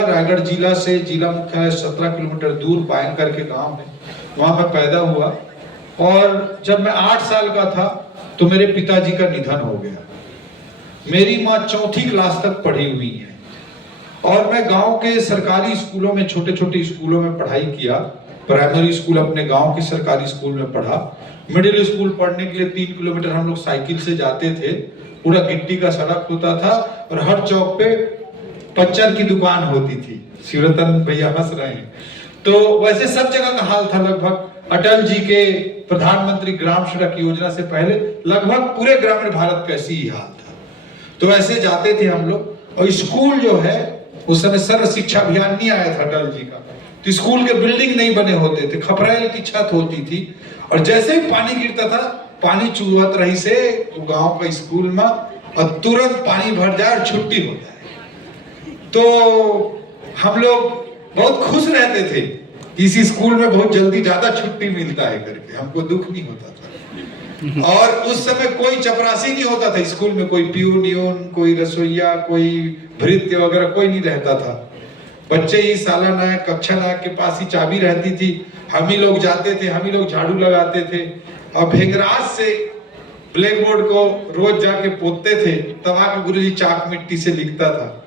रायगढ़ जिला से जिला मुख्यालय 17 किलोमीटर दूर पायंकर के गांव है, वहां मैं पैदा हुआ। और जब मैं 8 साल का था तो मेरे पिताजी का निधन हो गया। मेरी माँ 4थी क्लास तक पढ़ी हुई है और मैं गांव के सरकारी स्कूलों में, छोटे छोटे स्कूलों में पढ़ाई किया। प्राइमरी स्कूल अपने गांव के सरकारी स्कूल में पढ़ा। मिडिल स्कूल पढ़ने के लिए 3 किलोमीटर हम लोग साइकिल से जाते थे। पूरा गिट्टी का सड़क होता था और हर चौक पे पंचर की दुकान होती थी। शिवरतन भैया हंस रहे हैं। तो वैसे सब जगह का हाल था। लगभग अटल जी के प्रधानमंत्री ग्राम सड़क योजना से पहले लगभग पूरे ग्रामीण भारत का ऐसी ही हाल था। तो वैसे जाते थे हम लोग। और स्कूल जो है, उस समय सर्व शिक्षा अभियान नहीं आया था अटल जी का, तो स्कूल के बिल्डिंग नहीं बने होते थे, खपरेल की छत होती थी। और जैसे ही पानी गिरता था, पानी चूहत रही से गांव का स्कूल में, और तुरंत पानी भर जाए और छुट्टी हो जाए। तो हम लोग बहुत खुश रहते थे कि इसी स्कूल में बहुत जल्दी ज्यादा छुट्टी मिलता है करके, हमको दुख नहीं होता था। और उस समय कोई चपरासी नहीं होता था स्कूल में, कोई प्यून, कोई रसोईया, कोई भृत्य वगैरह कोई नहीं रहता था। बच्चे ही साला नायक, कक्षा नायक के पास ही चाबी रहती थी। हम ही लोग जाते थे, हम ही लोग झाड़ू लगाते थे और भेंगराज से ब्लैक बोर्ड को रोज जाके पोतते थे। तब आके गुरुजी चाक मिट्टी से लिखता था।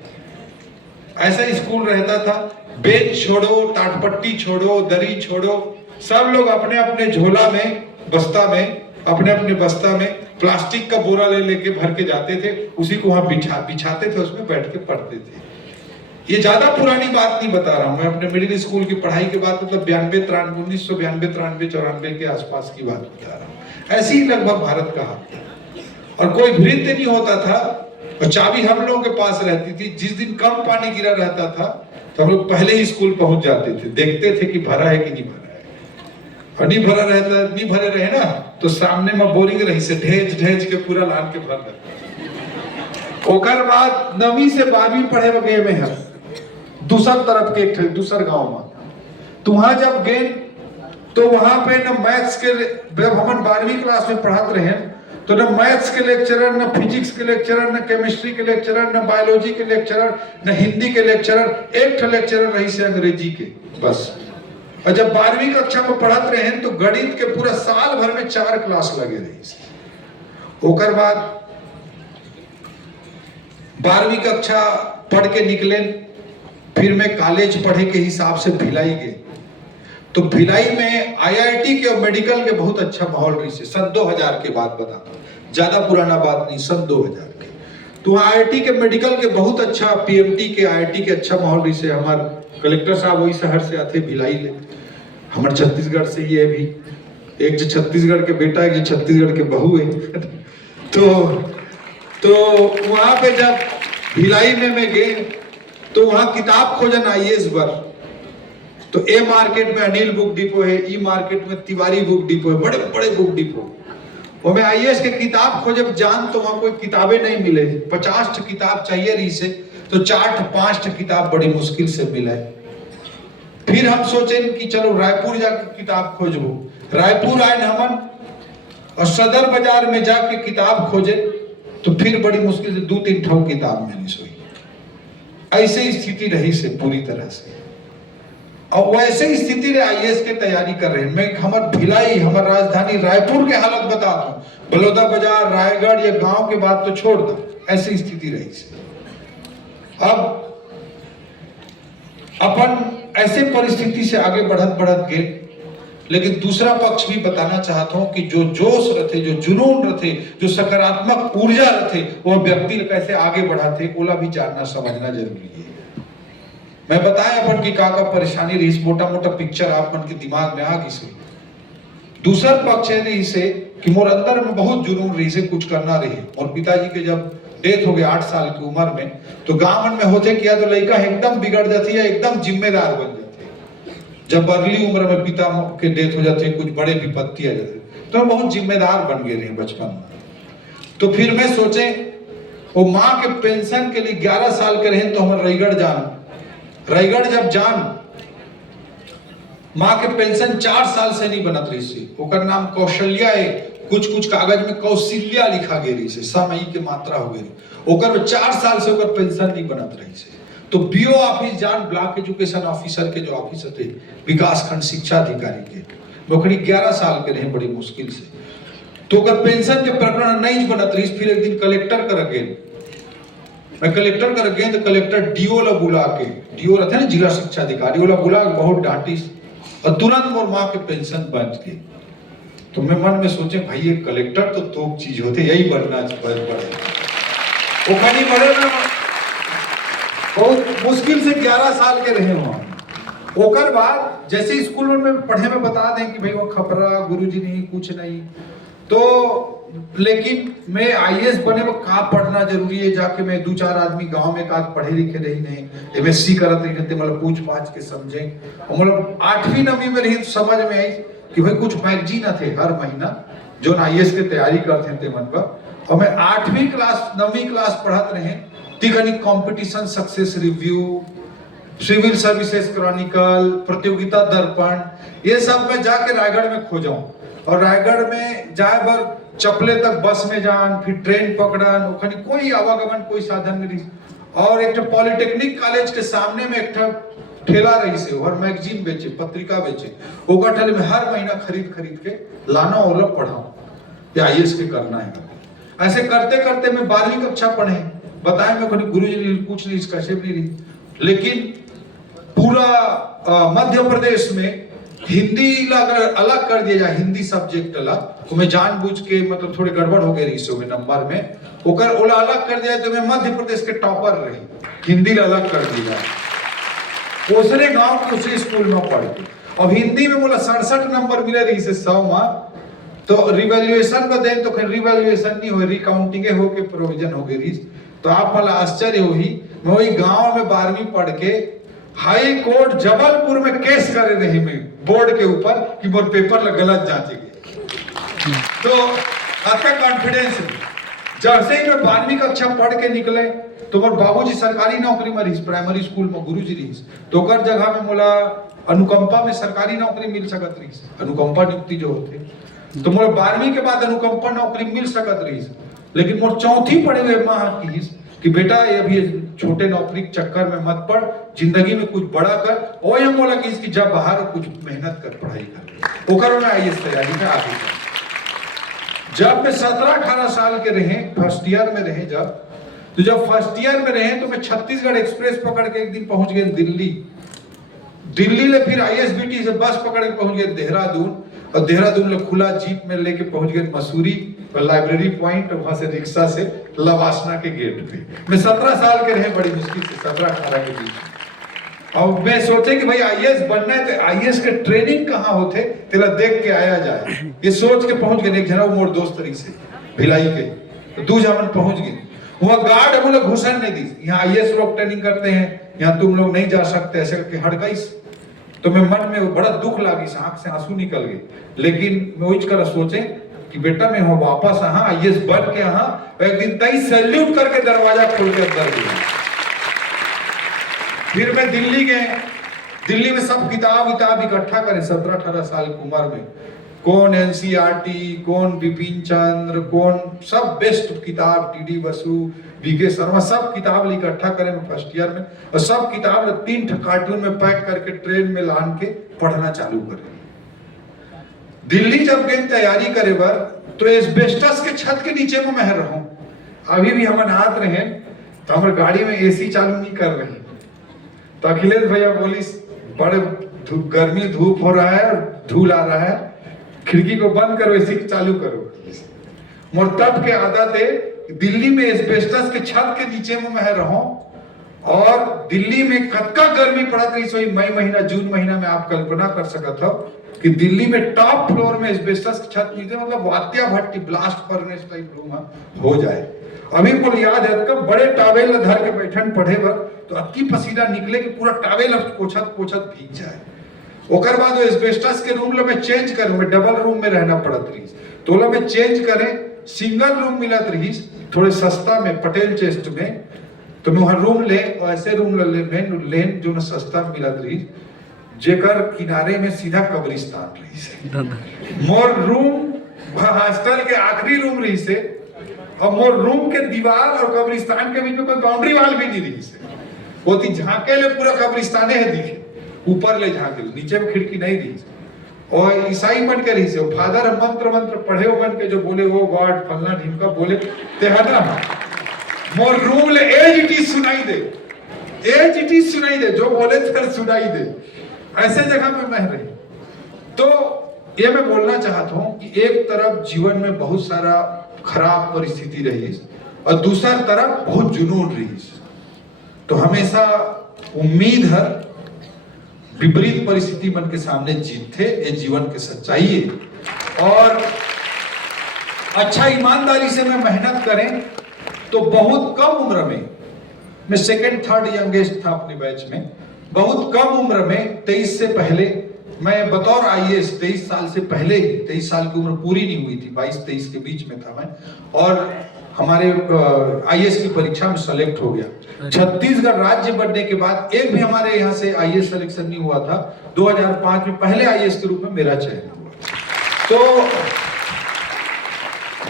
ऐसा स्कूल रहता था। बेंच छोड़ो, टाटपट्टी छोड़ो, दरी छोड़ो, सब लोग अपने अपने झोला में, बस्ता में, अपने अपने बस्ता में प्लास्टिक का बोरा ले लेके भर के जाते थे। उसी को वहां बिछाते थे, उसमें बैठ के पढ़ते थे। ये ज्यादा पुरानी बात नहीं बता रहा हूं मैं, अपने मिडिल स्कूल की पढ़ाई के बाद, मतलब 1992-93 के आसपास की बात बता रहा हूँ। ऐसे ही लगभग भारत का हाल था और कोई भृत्य नहीं होता था और चाबी हम लोगों के पास रहती थी। जिस दिन कम पानी गिरा रहता था तो हम लोग पहले ही स्कूल पहुंच जाते थे, देखते थे कि भरा है कि नहीं भरा है। और नहीं भरे रहे ना तो सामने में बोरिंग रही से ढेज के पूरा लान के भर देते। ओकर बाद 9वीं से 12वीं पढ़े गए में है दूसर तरफ के एक दूसर गांव में। तो वहां जब गए तो वहां पे न मैथ्स के, जब हम 12वीं क्लास में पढ़ाते रहे तो न मैथ्स के लेक्चरर, न फिजिक्स के लेक्चरर, न केमिस्ट्री के लेक्चरर, न बायोलॉजी के लेक्चरर, न हिंदी के लेक्चरर। एक लेक्चरर रही से अंग्रेजी के बस। और जब 12वीं कक्षा में पढ़ाते रहे तो गणित के पूरा साल भर में 4 क्लास लगे रही से। ओकर बाद 12वीं कक्षा पढ़ के निकले, फिर मैं कॉलेज पढ़े के हिसाब से भिलाई गए। तो भिलाई में आईआईटी के और मेडिकल के बहुत अच्छा माहौल रही से। सन 2000 के बाद बताता हूँ, ज्यादा पुराना बात नहीं, सन 2000 के। तो आईआईटी के मेडिकल के बहुत अच्छा, पीएमटी के आईआईटी के अच्छा माहौल रही से। हमारे कलेक्टर साहब वही शहर से आते, भिलाई ले। हमारे छत्तीसगढ़ से ही है भी, एक जो छत्तीसगढ़ के बेटा, एक जो छत्तीसगढ़ के बहू है। तो वहां पे जब भिलाई में मैं गए तो वहां किताब खोजन आईएएस बर। तो ए मार्केट में अनिल बुक डिपो है, ई मार्केट में तिवारी बुक डिपो है, बड़े बड़े बुक डिपो। और मैं आईएएस के किताब खोजब जान तो वहां कोई किताबें नहीं मिले। 50 किताब चाहिए रही से तो 4-5 किताब बड़ी मुश्किल से मिले। फिर हम सोचे कि चलो रायपुर जाकर किताब खोजबो। रायपुर आए हमन और सदर बाजार में जाके किताब खोजे तो फिर बड़ी मुश्किल से 2-3 ठो किताब मिली सोई। ऐसे स्थिति रही से पूरी तरह से। और वैसे स्थिति में आईएएस के तैयारी कर रहे हैं। मैं हमार भिलाई, हमार राजधानी रायपुर के हालत बता दूं, बलौदा बाजार, रायगढ़ या गांव के बात तो छोड़ दो, ऐसी स्थिति रही से। अब अपन ऐसे परिस्थिति से आगे बढ़त गए। लेकिन दूसरा पक्ष भी बताना चाहता हूं कि जो जोश रथे, जो जुनून रथे, जो सकारात्मक ऊर्जा रथे, वो व्यक्ति कैसे आगे बढ़ाते, ओला भी जानना समझना जरूरी है। मैं बताया अपन की का परेशानी रही, मोटा मोटा पिक्चर आप मन के दिमाग में आ गई से। दूसरा पक्ष है रही से कि मोर अंदर में बहुत जुनून रही से कुछ करना रही। और पिताजी के जब डेथ हो गया 8 साल की उम्र में, तो गांव में होते किया तो लड़का एकदम बिगड़ जाती है, एकदम जिम्मेदार बन जाते। जब अर्ली उम्र में पिता के डेथ हो जाते, कुछ बड़े विपत्ति आ जाते, तो हम बहुत जिम्मेदार बन गए रहे बचपन में। तो फिर मैं सोचे वो माँ के पेंशन के लिए 11 साल के रहे तो हम रायगढ़ जब जान, माँ के पेंशन 4 साल से नहीं बनत रही से। ओकर नाम कौशल्या है, कुछ कागज में कौशल्या लिखा गई रही से, समय की मात्रा हो गई। ओकर 4 साल से ओकर पेंशन नहीं बनत रही से। तो बीओ ऑफिस जान, ब्लॉक एजुकेशन ऑफिसर के जो ऑफिसर थे, विकास खंड शिक्षा अधिकारी के, नौकरी 11 साल के रहे बड़ी मुश्किल से। तो अगर पेंशन के प्रकरण नहीं बनत रही, फिर एक दिन कलेक्टर कर गए, मैं कलेक्टर कर गए तो कलेक्टर डीओ ला बुला के, डीओ रहते हैं ना जिला शिक्षा अधिकारी, वो बुला के बहुत डांटी और तुरंत मोर माँ के पेंशन बन गई। तो मैं मन में सोचे भाई ये कलेक्टर तो तोप चीज होते, यही बनना चाहिए। वो खाली बड़े ना बहुत मुश्किल से 11 साल के रहे वहां। ओकर बाद जैसे स्कूल में पढ़े में बता दें कि भाई वो खपरा गुरुजी नहीं कुछ नहीं, तो लेकिन मैं आईएएस बने में का पढ़ना जरूरी है, जाके मैं 2-4 आदमी गांव में का पढ़े लिखे रही नहीं, एमएससी करत रही थे, मतलब पूछ पाछ के समझे। मतलब 8वीं 9वीं में रही समझ में आई कि भाई कुछ मैगजीन थे हर महीना जो आईएएस की तैयारी करते थे मन पर। और मैं 8वीं क्लास 9वीं क्लास पढ़त रहे, तिगनी competition success review, civil services chronicle, Pratiyogita Darpan, ये सब मैं जाके रायगढ़ में खोजाऊं। और रायगढ़ में जाए बर चपले तक बस में जान, फिर ट्रेन पकड़न, ओखनी कोई आवागमन कोई साधन नहीं। और एक पॉलिटेक्निक कॉलेज के सामने में एक ठेला रही से और मैगजीन बेचे, पत्रिका बेचे, ओकर ठेले में हर महीना खरीद के लाना और पढ़ाओ, या आईएएस के करना है। ऐसे करते करते मैं 12वीं कक्षा पढ़े, बताए मैं गुरुजी कुछ नहीं कैसे भी नहीं, लेकिन पूरा मध्य प्रदेश में हिंदी अगर अलग कर दिया जाए, हिंदी सब्जेक्ट अलग, तो मैं जानबूझ के मतलब थोड़ी गड़बड़ हो गई रही में नंबर में, ओकर ओला अलग कर दिया तो मैं मध्य प्रदेश के टॉपर रही, हिंदी अलग कर दिया। दूसरे गांव के उसी स्कूल में पढ़ के, और हिंदी में बोला 67 नंबर मिले रही से 100 में। तो रिवैल्यूएशन में दें तो फिर रिवैल्यूएशन नहीं हो, रिकाउंटिंग हो के प्रोविजन हो गई। तो आप वाला आश्चर्य हो ही, मैं वही गांव में 12वीं पढ़ के हाई कोर्ट जबलपुर में केस करे रही मैं बोर्ड के ऊपर कि मोर पेपर गलत जांचे गए। तो आपका कॉन्फिडेंस जैसे ही मैं 12वीं कक्षा पढ़ के निकले तो मोर बाबूजी सरकारी नौकरी में रही, प्राइमरी स्कूल में गुरुजी रही, तो कर जगह में मोला अनुकंपा में सरकारी नौकरी मिल सकत रही, अनुकंपा नियुक्ति जो होते, तो मोला 12वीं के बाद अनुकंपा नौकरी मिल सकत रही। लेकिन मोर चौथी पढ़े हुए माँ की कि बेटा ये अभी छोटे नौकरी के चक्कर में मत पड़, जिंदगी में कुछ बड़ा कर, और ये बोला कि इसकी जब बाहर कुछ मेहनत कर, पढ़ाई कर, ओकर में आईएएस तैयारी में आगे कर। जब मैं 17-18 साल के रहे, फर्स्ट ईयर में रहे जब फर्स्ट ईयर में रहे तो मैं छत्तीसगढ़ एक्सप्रेस पकड़ के एक दिन पहुंच गए दिल्ली ले, फिर आईएसबीटी से बस पकड़ के पहुंच गए देहरादून, और देहरादून ले खुला जीप में लेके पहुंच गए मसूरी और लाइब्रेरी पॉइंट, वहां से रिक्शा से लवासना के गेट पे। मैं 17 साल के रहे, बड़ी मुश्किल से 17-18 के बीच। और मैं सोचे कि भाई आईएएस बनना है तो आईएएस के ट्रेनिंग कहाँ होते, तेरा देख के आया जाए, ये सोच के पहुंच गए। एक जना मोर दोस्त रही से भिलाई के, तो 2 जामन पहुंच गए, वहां गार्ड बोले घुसन नहीं दी, यहाँ आईएएस लोग ट्रेनिंग करते हैं, यहाँ तुम लोग नहीं जा सकते, ऐसे करके हड़काई। तो मैं मन में बड़ा दुख लगी, आंख से आंसू निकल गए। लेकिन मैं वही कर सोचे कि बेटा मैं वापस आईएएस बन के एक दिन तई सैल्यूट करके दरवाजा खोल के अंदर गया। फिर मैं दिल्ली गए, दिल्ली में सब किताब इकट्ठा करे 17-18 साल की उम्र में, कौन एनसीईआरटी, कौन बिपिन चंद्र, कौन सब बेस्ट किताब, टीडी बसु, बीके शर्मा, सब किताब इकट्ठा करे मैं फर्स्ट ईयर में, और सब किताब 3 कार्टून में पैक करके ट्रेन में लान के पढ़ना चालू करे। दिल्ली जब गए तैयारी करे बर, तो एस्बेस्टस के छत के नीचे में मैं रहूं। अभी भी हम हाथ रहे तो हमारे गाड़ी में एसी चालू नहीं कर रही, तो अखिलेश भैया बोली बड़े गर्मी धूप हो रहा है, धूल आ रहा है, खिड़की को बंद करो, एसी चालू करो। मोर तब के आदत है दिल्ली में एस्बेस्टस के छत के नीचे में मैं रहूं, और दिल्ली में कतका गर्मी पड़त रही, सोई मई महीना जून महीना में आप कल्पना कर सकत हो कि दिल्ली में टॉप फ्लोर में एस्बेस्टस की छत नीचे, मतलब वात्या भट्टी, ब्लास्ट फर्नेस टाइप रूम हो जाए। अभी को याद है कब बड़े टावेल धर के बैठन पढ़े बर, तो अक्की पसीना निकले कि पूरा टावेल पोछत भीग जाए। ओकर बाद वो एस्बेस्टस के रूम में चेंज करूं, मैं डबल रूम में रहना पड़त रही, तो में चेंज करें, सिंगल रूम मिलत रही थोड़े सस्ता में पटेल चेस्ट में, तो मैं वहां रूम ले, और ऐसे रूम लेन जो सस्ता मिलत रही, जेकर किनारे में सीधा कब्रिस्तान रही से। मोर रूम हॉस्टल के आखिरी रूम रही से, और मोर रूम के दीवार और कब्रिस्तान के बीच में कोई बाउंड्री वाल भी नहीं रही से। वो थी झांके ले पूरा कब्रिस्ताने है दिखे, ऊपर ले झांके ले, नीचे में खिड़की नहीं रही। और ईसाई बन के रही से फादर मंत्र पढ़े हो बन के जो बोले वो गॉड फलना ढिमका बोले ते है ना मोर रूम ले एज इट इज सुनाई दे, एज इट इज सुनाई दे, जो बोले थे सुनाई दे, ऐसे जगह पे मैं रही। तो ये मैं बोलना चाहता हूं कि एक तरफ जीवन में बहुत सारा खराब परिस्थिति रही और दूसरा तरफ बहुत जुनून रही। तो हमेशा उम्मीद है विपरीत परिस्थिति मन के सामने जीते, ये जीवन की सच्चाई है। और अच्छा ईमानदारी से मैं मेहनत करें तो बहुत कम उम्र में, मैं सेकंड थर्ड यंगेस्ट था अपने बैच में, बहुत कम उम्र में 23 से पहले मैं बतौर आईएएस 23 साल से पहले ही, 23 साल की उम्र पूरी नहीं हुई थी, 22-23 के बीच में था मैं, और हमारे आईएएस की परीक्षा में सेलेक्ट हो गया। छत्तीसगढ़ राज्य बनने के बाद एक भी हमारे यहाँ से आईएएस सिलेक्शन नहीं हुआ था। 2005 में पहले आईएएस के रूप में मेरा चयन हुआ। तो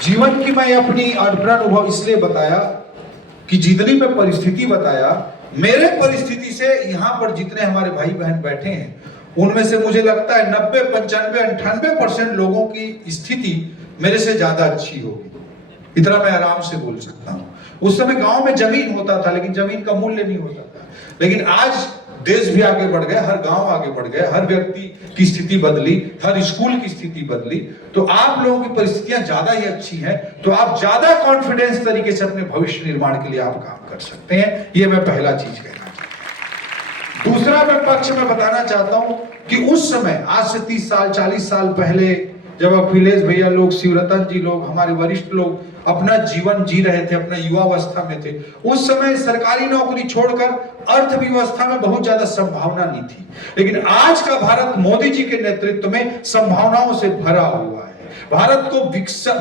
जीवन की मैं अपनी अनुभव इसलिए बताया कि जितनी मैं परिस्थिति बताया, मेरे परिस्थिति से यहाँ पर जितने हमारे भाई बहन बैठे हैं उनमें से मुझे लगता है 90, 95, 98% लोगों की स्थिति मेरे से ज्यादा अच्छी होगी। इतना मैं आराम से बोल सकता हूँ। उस समय गांव में जमीन होता था लेकिन जमीन का मूल्य नहीं होता था, लेकिन आज देश भी आगे बढ़ गया, हर गांव आगे बढ़ गया, हर व्यक्ति की स्थिति बदली, हर स्कूल की स्थिति बदली। तो आप लोगों की परिस्थितियां ज्यादा ही अच्छी हैं, तो आप ज्यादा कॉन्फिडेंस तरीके से अपने भविष्य निर्माण के लिए आप काम कर सकते हैं। ये मैं पहला चीज कहना चाहता हूं। दूसरा मैं पक्ष में बताना चाहता हूं कि उस समय आज से 30 साल 40 साल पहले जब अखिलेश भैया लोग, शिवरतन जी लोग, हमारे वरिष्ठ लोग अपना जीवन जी रहे थे, अपना युवावस्था में थे, उस समय सरकारी नौकरी छोड़कर अर्थव्यवस्था में बहुत ज्यादा संभावना नहीं थी। लेकिन आज का भारत मोदी जी के नेतृत्व में संभावनाओं से भरा हुआ है। भारत को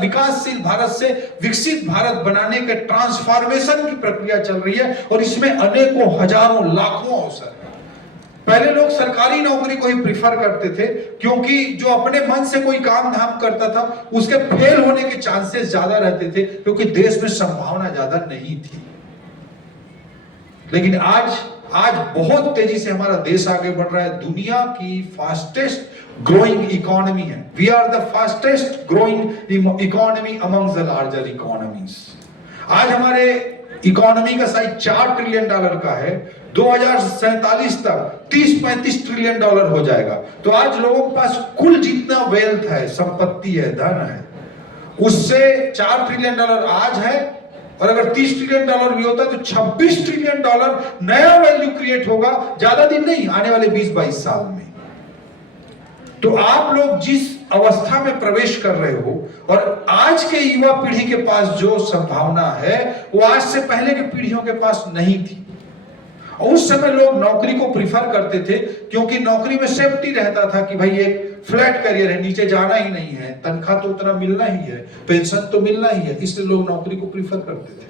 विकासशील भारत से विकसित भारत बनाने के ट्रांसफॉर्मेशन की प्रक्रिया चल रही है और इसमें अनेकों हजारों लाखों अवसर है। पहले लोग सरकारी नौकरी को ही प्रिफर करते थे क्योंकि जो अपने मन से कोई काम धाम करता था उसके फेल होने के चांसेस ज्यादा रहते थे, क्योंकि देश में संभावना ज्यादा नहीं थी। लेकिन आज बहुत तेजी से हमारा देश आगे बढ़ रहा है। दुनिया की फास्टेस्ट ग्रोइंग इकोनॉमी है। We are the fastest growing economy among the larger economies. आज हमारे इकोनॉमी का साइज $4 ट्रिलियन का है। 2047 तक 30-35 ट्रिलियन डॉलर हो जाएगा। तो आज लोगों के पास कुल जितना वेल्थ है, संपत्ति है, धन है, उससे $4 ट्रिलियन आज है, और अगर $30 ट्रिलियन भी होता तो $26 ट्रिलियन नया वैल्यू क्रिएट होगा, ज्यादा दिन नहीं, आने वाले 20-22 साल में। तो आप लोग जिस अवस्था में प्रवेश कर रहे हो और आज के युवा पीढ़ी के पास जो संभावना है वो आज से पहले की पीढ़ियों के पास नहीं थी। और उस समय लोग नौकरी को प्रिफर करते थे क्योंकि नौकरी में सेफ्टी रहता था कि भाई एक फ्लैट करियर है, नीचे जाना ही नहीं है, तनख्वाह तो उतना मिलना ही है, पेंशन तो मिलना ही है, इसलिए लोग नौकरी को प्रिफर करते थे।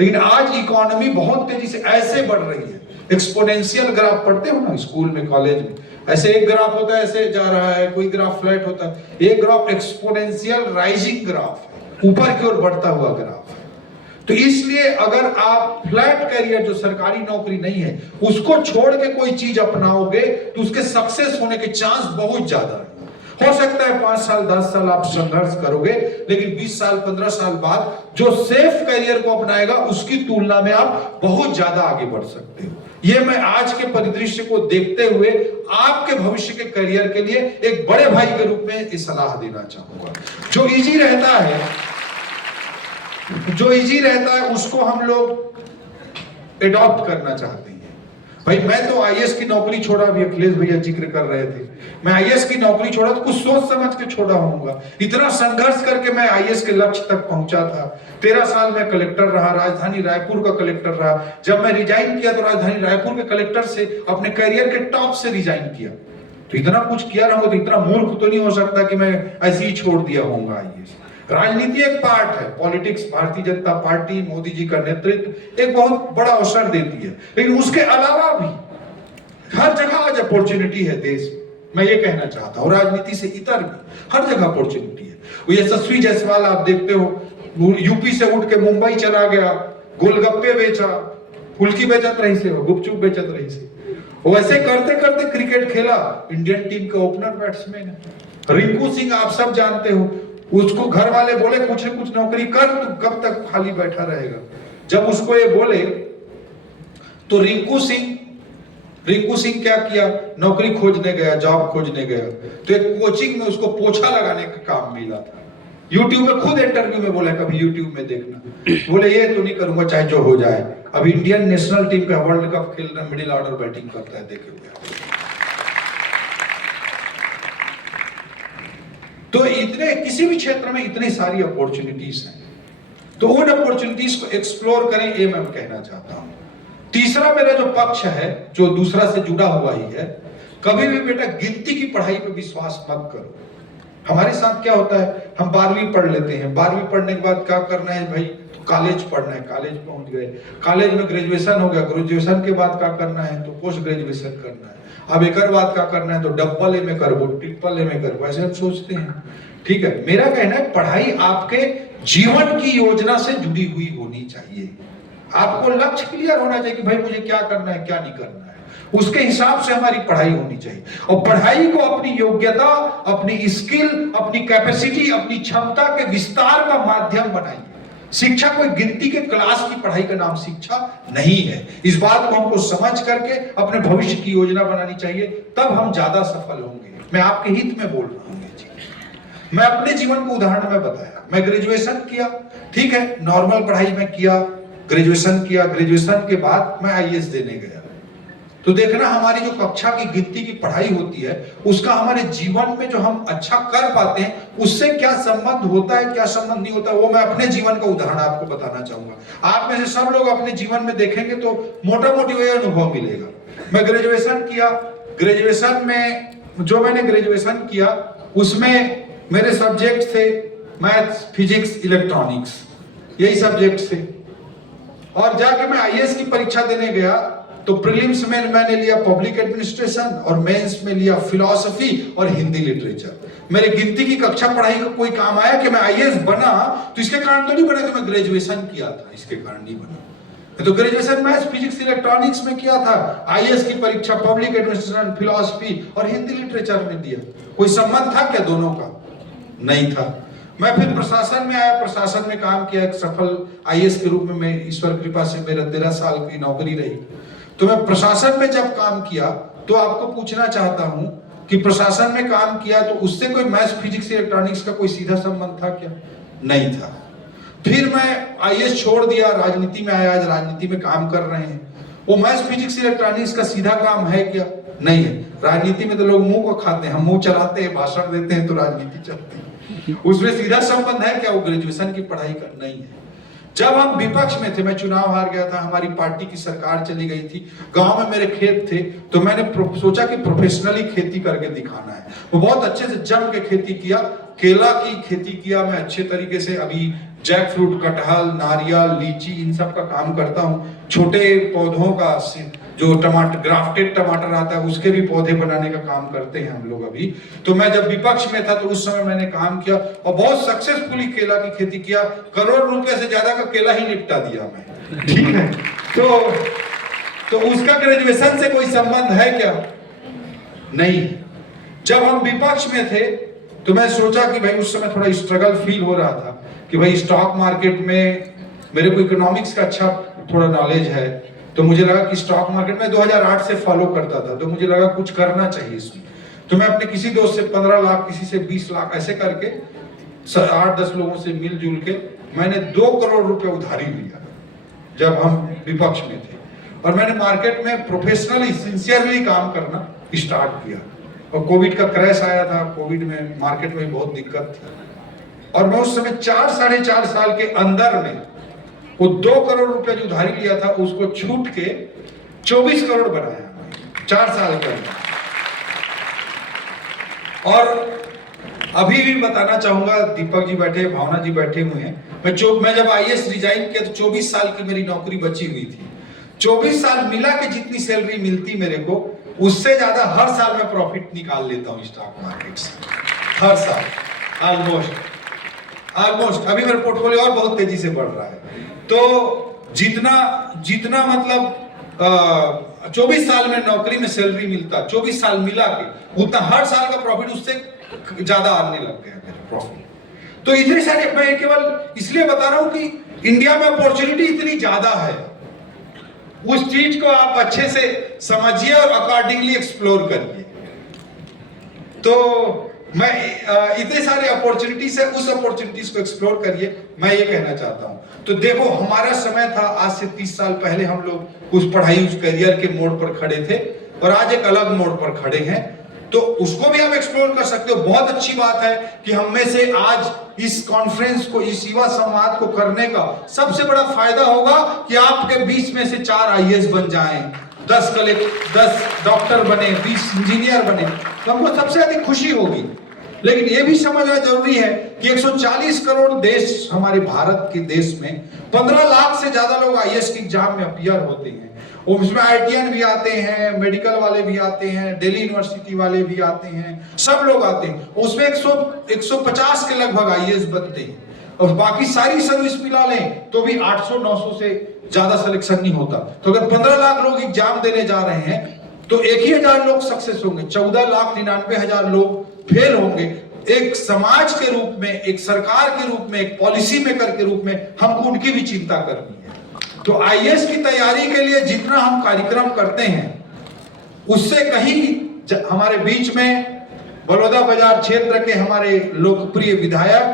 लेकिन आज इकोनॉमी बहुत तेजी से ऐसे बढ़ रही है, एक्सपोनेंशियल ग्राफ पढ़ते हो ना स्कूल में, कॉलेज में, ऐसे एक ग्राफ होता है, ऐसे जा रहा है, कोई ग्राफ फ्लैट होता है, एक ग्राफ एक्सपोनेंशियल राइजिंग ग्राफ है, ऊपर की ओर बढ़ता हुआ ग्राफ है। तो इसलिए अगर आप फ्लैट करियर जो सरकारी नौकरी नहीं है उसको छोड़ के कोई चीज अपनाओगे तो उसके सक्सेस होने के चांस बहुत ज्यादा है। हो सकता है 5 साल 10 साल आप संघर्ष करोगे, लेकिन 20 साल 15 साल बाद जो सेफ करियर को अपनाएगा उसकी तुलना में आप बहुत ज्यादा आगे बढ़ सकते हो। ये मैं आज के परिदृश्य को देखते हुए आपके भविष्य के करियर के लिए एक बड़े भाई के रूप में इस सलाह देना चाहूंगा। जो इजी रहता है उसको हम लोग एडॉप्ट करना चाहते हैं। भाई मैं तो आईएएस की नौकरी छोड़ा, अभी अखिलेश भैया जिक्र कर रहे थे, मैं आईएएस की नौकरी छोड़ा तो कुछ सोच समझ के छोड़ा होऊंगा। इतना संघर्ष करके मैं आईएएस के लक्ष्य तक पहुंचा था। 13 साल में कलेक्टर रहा, राजधानी रायपुर का कलेक्टर रहा। जब मैं रिजाइन किया तो राजधानी रायपुर के कलेक्टर से अपने करियर के टॉप से रिजाइन किया। तो इतना कुछ किया रहूंगा तो इतना मूर्ख तो नहीं हो सकता कि मैं ऐसे ही छोड़ दिया होऊंगा आईएएस। राजनीति एक पार्ट है, पॉलिटिक्स, भारतीय जनता पार्टी, मोदी जी का नेतृत्व एक बहुत बड़ा अवसर देती है, लेकिन उसके अलावा भी हर जगह आज अपॉर्चुनिटी है देश में, मैं ये कहना चाहता हूँ। राजनीति से इतर भी हर जगह अपॉर्चुनिटी है। वो यशस्वी जायसवाल आप देखते हो, यूपी से उठ के मुंबई चला गया, गोलगप्पे बेचा, फुल्की बेचत रही से, गुपचुप बेचत रही से। वैसे करते करते क्रिकेट खेला, इंडियन टीम का ओपनर बैट्समैन है रिंकू सिंह, आप सब जानते हो। उसको घर वाले बोले कुछ न कुछ नौकरी कर, तू कब तक खाली बैठा रहेगा। जब उसको ये बोले तो रिंकू सिंह क्या किया, नौकरी खोजने गया, जॉब खोजने गया। तो एक कोचिंग में उसको पोछा लगाने का काम मिला था। यूट्यूब में खुद इंटरव्यू में बोला, कभी यूट्यूब में देखना, बोले ये तो नहीं करूंगा चाहे जो हो जाए। अब इंडियन नेशनल टीम का वर्ल्ड कप खेल रहा, मिडिल ऑर्डर बैटिंग करता है, देखे हुए। तो इतने किसी भी क्षेत्र में इतनी सारी अपॉर्चुनिटीज हैं, तो उन अपॉर्चुनिटीज को एक्सप्लोर करें, ये मैं कहना चाहता हूं। तीसरा मेरा जो पक्ष है, जो दूसरा से जुड़ा हुआ ही है, कभी भी बेटा गिनती की पढ़ाई पे विश्वास मत करो। हमारे साथ क्या होता है, हम 12वीं पढ़ लेते हैं, 12वीं पढ़ने के बाद क्या करना है भाई, तो कॉलेज पढ़ना है, कॉलेज पहुंच गए, कॉलेज में ग्रेजुएशन हो गया, ग्रेजुएशन के बाद क्या करना है, तो पोस्ट ग्रेजुएशन करना है। अब एक बाद क्या करना है, तो डबल एमए करबो, ट्रिपल एमए करबो, ऐसे हम सोचते हैं। ठीक है, मेरा कहना है पढ़ाई आपके जीवन की योजना से जुड़ी हुई होनी चाहिए। आपको लक्ष्य क्लियर होना चाहिए कि भाई मुझे क्या करना है, क्या नहीं करना है, उसके हिसाब से हमारी पढ़ाई होनी चाहिए। और पढ़ाई को अपनी योग्यता, अपनी स्किल, अपनी कैपेसिटी, अपनी क्षमता के विस्तार का माध्यम बनाइए। शिक्षा कोई गिनती के क्लास की पढ़ाई का नाम शिक्षा नहीं है। इस बात को हमको समझ करके अपने भविष्य की योजना बनानी चाहिए, तब हम ज्यादा सफल होंगे। मैं आपके हित में बोल रहा हूँ जी। मैं अपने जीवन को उदाहरण में बताया, मैं ग्रेजुएशन किया, ठीक है, नॉर्मल पढ़ाई में किया, ग्रेजुएशन किया, ग्रेजुएशन के बाद मैं आईएएस देने गया। तो देखना हमारी जो कक्षा की गिनती की पढ़ाई होती है, उसका हमारे जीवन में जो हम अच्छा कर पाते हैं, उससे क्या संबंध होता है, क्या संबंध नहीं होता, वो मैं अपने जीवन का उदाहरण आपको बताना चाहूंगा। आप में से सब लोग अपने जीवन में देखेंगे तो मोटा मोटी वही अनुभव मिलेगा। मैं ग्रेजुएशन किया, ग्रेजुएशन में जो मैंने ग्रेजुएशन किया उसमें मेरे सब्जेक्ट थे मैथ्स, फिजिक्स, इलेक्ट्रॉनिक्स, यही सब्जेक्ट थे। और जाके मैं आईएएस की परीक्षा देने गया तो प्रीलिम्स में मैंने लिया पब्लिक एडमिनिस्ट्रेशन और मेंस में लिया फिलॉसफी और हिंदी लिटरेचर। मेरे गिनती की कक्षा पढ़ाई का कोई काम आया कि मैं आईएएस बना, तो इसके कारण तो नहीं बना कि मैं ग्रेजुएशन किया था, इसके कारण नहीं बना। तो ग्रेजुएशन मैथ्स, फिजिक्स, इलेक्ट्रॉनिक्स में किया था, आईएएस की परीक्षा पब्लिक एडमिनिस्ट्रेशन, फिलॉसफी और हिंदी लिटरेचर में दिया। कोई संबंध था क्या दोनों का? नहीं था। मैं फिर प्रशासन में आया, प्रशासन में काम किया, एक सफल आईएएस के रूप में। मैं ईश्वर कृपा से मेरा 13 साल की नौकरी रही। तो मैं प्रशासन में जब काम किया तो आपको पूछना चाहता हूं कि प्रशासन में काम किया तो उससे कोई मैथ्स, फिजिक्स, इलेक्ट्रॉनिक्स का कोई सीधा संबंध था क्या? नहीं था। फिर मैं आईएएस छोड़ दिया, राजनीति में आया, आज राजनीति में काम कर रहे हैं। वो मैथ्स, फिजिक्स, इलेक्ट्रॉनिक्स का सीधा काम है क्या? नहीं है। राजनीति में तो लोग मुंह को खाते हैं, हम मुंह चलाते हैं, भाषण देते हैं तो राजनीति चलती है। उसमें सीधा संबंध है क्या? वो ग्रेजुएशन की पढ़ाई का नहीं है। जब हम विपक्ष में थे, मैं चुनाव हार गया था, हमारी पार्टी की सरकार चली गई थी, गांव में मेरे खेत थे, तो मैंने सोचा कि प्रोफेशनली खेती करके दिखाना है। वो बहुत अच्छे से जम के खेती किया, केला की खेती किया मैं अच्छे तरीके से। अभी जैक फ्रूट, कटहल, नारियल, लीची, इन सब का काम करता हूँ। छोटे पौधों का जो टमाटर, ग्राफ्टेड टमाटर आता है, उसके भी पौधे बनाने का काम करते हैं हम लोग अभी। तो मैं जब विपक्ष में था तो उस समय मैंने काम किया और बहुत सक्सेसफुली केला की खेती किया। करोड़ रुपए से ज्यादा का केला ही निपटा दिया मैं, ठीक है। तो उसका ग्रेजुएशन से कोई संबंध है क्या? नहीं। जब हम विपक्ष में थे तो मैं सोचा कि भाई, उस समय थोड़ा स्ट्रगल फील हो रहा था कि भाई स्टॉक मार्केट में मेरे को इकोनॉमिक्स का अच्छा थोड़ा नॉलेज है, तो मुझे लगा कि स्टॉक मार्केट में 2008 से फॉलो करता था, तो मुझे लगा कुछ करना चाहिए इसमें। तो मैं अपने किसी दोस्त से 15 लाख, किसी से 20 लाख, ऐसे करके 8-10 लोगों से मिलजुल के मैंने 2 करोड़ रुपए उधारी लिया जब हम विपक्ष में थे। और मैंने मार्केट में प्रोफेशनली, सिंसियरली काम करना स्टार्ट किया। और कोविड का क्रैश आया था, कोविड में मार्केट में बहुत दिक्कत थी, और मैं उस समय 4-4.5 साल के अंदर में वो 2 करोड़ रुपए जो उधारी लिया था उसको छूट के 24 करोड़ बनाया 4 साल के अंदर। और अभी भी बताना चाहूंगा, दीपक जी बैठे, भावना जी बैठे हुए हैं, मैं जब आईएएस रिजाइन किया तो 24 साल की मेरी नौकरी बची हुई थी। 24 साल मिला के जितनी सैलरी मिलती मेरे को, उससे ज्यादा हर साल मैं प्रॉफिट निकाल लेता हूँ स्टॉक मार्केट से, हर साल ऑलमोस्ट। अभी मेरा पोर्टफोलियो और बहुत तेजी से बढ़ रहा है। तो जितना मतलब 24 साल में नौकरी में सैलरी मिलता, 24 साल मिला के उतना हर साल का प्रॉफिट उससे ज्यादा आने लग गया मेरा प्रॉफिट। तो इतने सारे, मैं केवल इसलिए बता रहा हूं कि इंडिया में अपॉर्चुनिटी इतनी ज्यादा है, उस चीज को आप अच्छे से समझिए और अकॉर्डिंगली एक्सप्लोर करिए। तो मैं इतने सारे अपॉर्चुनिटीज है, उस अपॉर्चुनिटीज को एक्सप्लोर करिए, मैं ये कहना चाहता हूं। तो देखो, हमारा समय था आज से 30 साल पहले, हम लोग उस पढ़ाई उस करियर के मोड़ पर खड़े थे और आज एक अलग मोड़ पर खड़े हैं, तो उसको भी आप एक्सप्लोर कर सकते हो। बहुत अच्छी बात है कि हम में से आज इस कॉन्फ्रेंस को, इस युवा संवाद को करने का सबसे बड़ा फायदा होगा कि आपके बीच में से 4 IAS बन जाएं, 10 डॉक्टर बने, 20 इंजीनियर बने, तो हमको सबसे अधिक खुशी होगी। लेकिन यह भी समझना जरूरी है कि 140 करोड़ देश, हमारे भारत के देश में 15 लाख से ज्यादा लोग IAS के एग्जाम में अपीयर होते हैं। उसमें IITian भी आते हैं, मेडिकल वाले भी आते हैं, दिल्ली यूनिवर्सिटी वाले भी आते हैं, सब लोग आते हैं। उसमें 150 के लगभग IAS बनते हैं, और बाकी सारी सर्विस मिला लें तो भी 800-900 से ज्यादा सिलेक्शन नहीं होता। तो अगर 15 लाख लोग एग्जाम देने जा रहे हैं तो 1,000 लोग सक्सेस होंगे, 14,99,000 लोग फेल होंगे। एक समाज के रूप में, एक सरकार के रूप में, एक पॉलिसी मेकर के रूप में हमको उनकी भी चिंता करनी है। तो IAS की तैयारी के लिए जितना हम कार्यक्रम करते हैं, उससे कहीं हमारे बीच में बलौदा बाजार क्षेत्र के हमारे लोकप्रिय विधायक,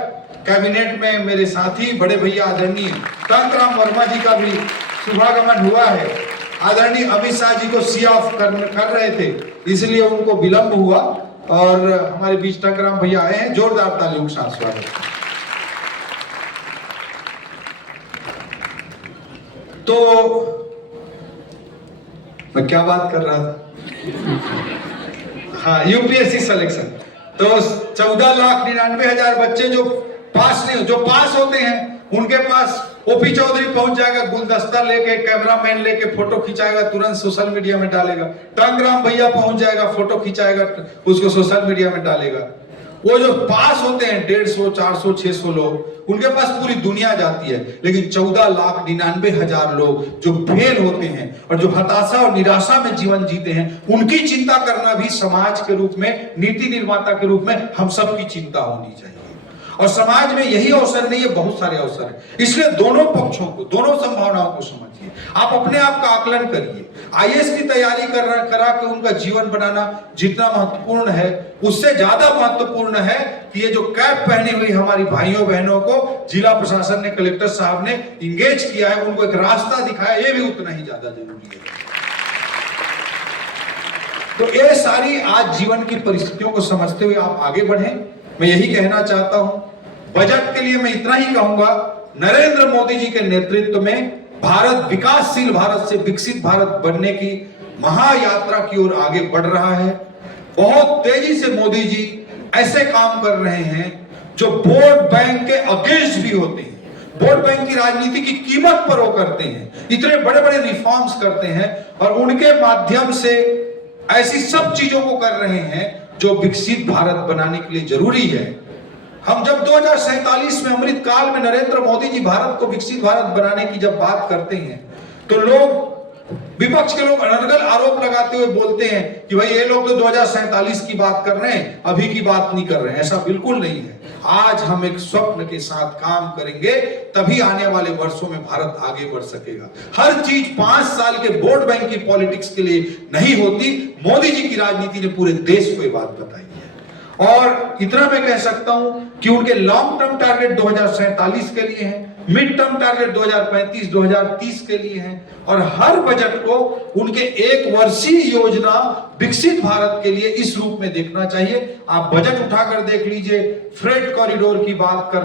कैबिनेट में मेरे साथी, बड़े भैया आदरणीय कांतराम वर्मा जी का भी शुभागमन हुआ है। आदरणीय अमित शाह जी को सी ऑफ कर रहे थे, इसलिए उनको विलंब हुआ, और हमारे बीच टंकराम भैया आए हैं। जोरदार तालियों के साथ स्वागत। तो मैं क्या बात कर रहा था? हाँ, UPSC सिलेक्शन। तो 14,99,000 बच्चे जो पास नहीं, जो पास होते हैं उनके पास OP चौधरी पहुंच जाएगा, गुलदस्ता लेके, कैमरामैन लेके, फोटो खिंचाएगा, तुरंत सोशल मीडिया में डालेगा। टंकराम भैया पहुंच जाएगा, फोटो खिंचाएगा, उसको सोशल मीडिया में डालेगा। वो जो पास होते हैं 150, 400, 600 लोग, उनके पास पूरी दुनिया जाती है। लेकिन 14,99,000 लोग जो फेल होते हैं और जो हताशा और निराशा में जीवन जीते हैं, उनकी चिंता करना भी समाज के रूप में, नीति निर्माता के रूप में हम सबकी चिंता होनी चाहिए। और समाज में यही अवसर नहीं है, बहुत सारे अवसर हैं। इसलिए दोनों पक्षों को, दोनों संभावनाओं को समझिए। आप अपने आप का आकलन करिए। IAS की तैयारी करा के उनका जीवन बनाना जितना महत्वपूर्ण है, उससे ज्यादा महत्वपूर्ण है कि ये जो कैप पहनी हुई हमारी भाइयों बहनों को जिला प्रशासन ने, कलेक्टर साहब ने इंगेज किया है, उनको एक रास्ता दिखाया, ये भी उतना ही ज्यादा जरूरी है। तो ये सारी आज जीवन की परिस्थितियों को समझते हुए आप आगे बढ़ें, मैं यही कहना चाहता हूं। बजट के लिए मैं इतना ही कहूंगा, नरेंद्र मोदी जी के नेतृत्व में भारत विकासशील भारत से विकसित भारत बनने की महायात्रा की ओर आगे बढ़ रहा है। बहुत तेजी से मोदी जी ऐसे काम कर रहे हैं जो वोट बैंक के अगेंस्ट भी होते हैं, वोट बैंक की राजनीति की कीमत पर वो करते हैं, इतने बड़े बड़े रिफॉर्म्स करते हैं, और उनके माध्यम से ऐसी सब चीजों को कर रहे हैं जो विकसित भारत बनाने के लिए जरूरी है। हम जब 2047 में अमृत काल में नरेंद्र मोदी जी भारत को विकसित भारत बनाने की जब बात करते हैं, तो लोग, विपक्ष के लोग अनर्गल आरोप लगाते हुए बोलते हैं कि भाई ये लोग तो 2047 की बात कर रहे हैं, अभी की बात नहीं कर रहे हैं। ऐसा बिल्कुल नहीं है। आज हम एक स्वप्न के साथ काम करेंगे, तभी आने वाले वर्षों में भारत आगे बढ़ सकेगा। हर चीज 5 साल के वोट बैंक की पॉलिटिक्स के लिए नहीं होती। मोदी जी की राजनीति ने पूरे देश को ये बात बताई है। और इतना मैं कह सकता हूं कि उनके लॉन्ग टर्म टारगेट 2047 के लिए हैं, मिड टर्म टारगेट 2035-2030 के लिए हैं, और हर बजट को उनके 1 वर्षीय योजना विकसित भारत के लिए इस रूप में देखना चाहिए। आप बजट उठाकर देख लीजिए, फ्रेट कॉरिडोर की बात कर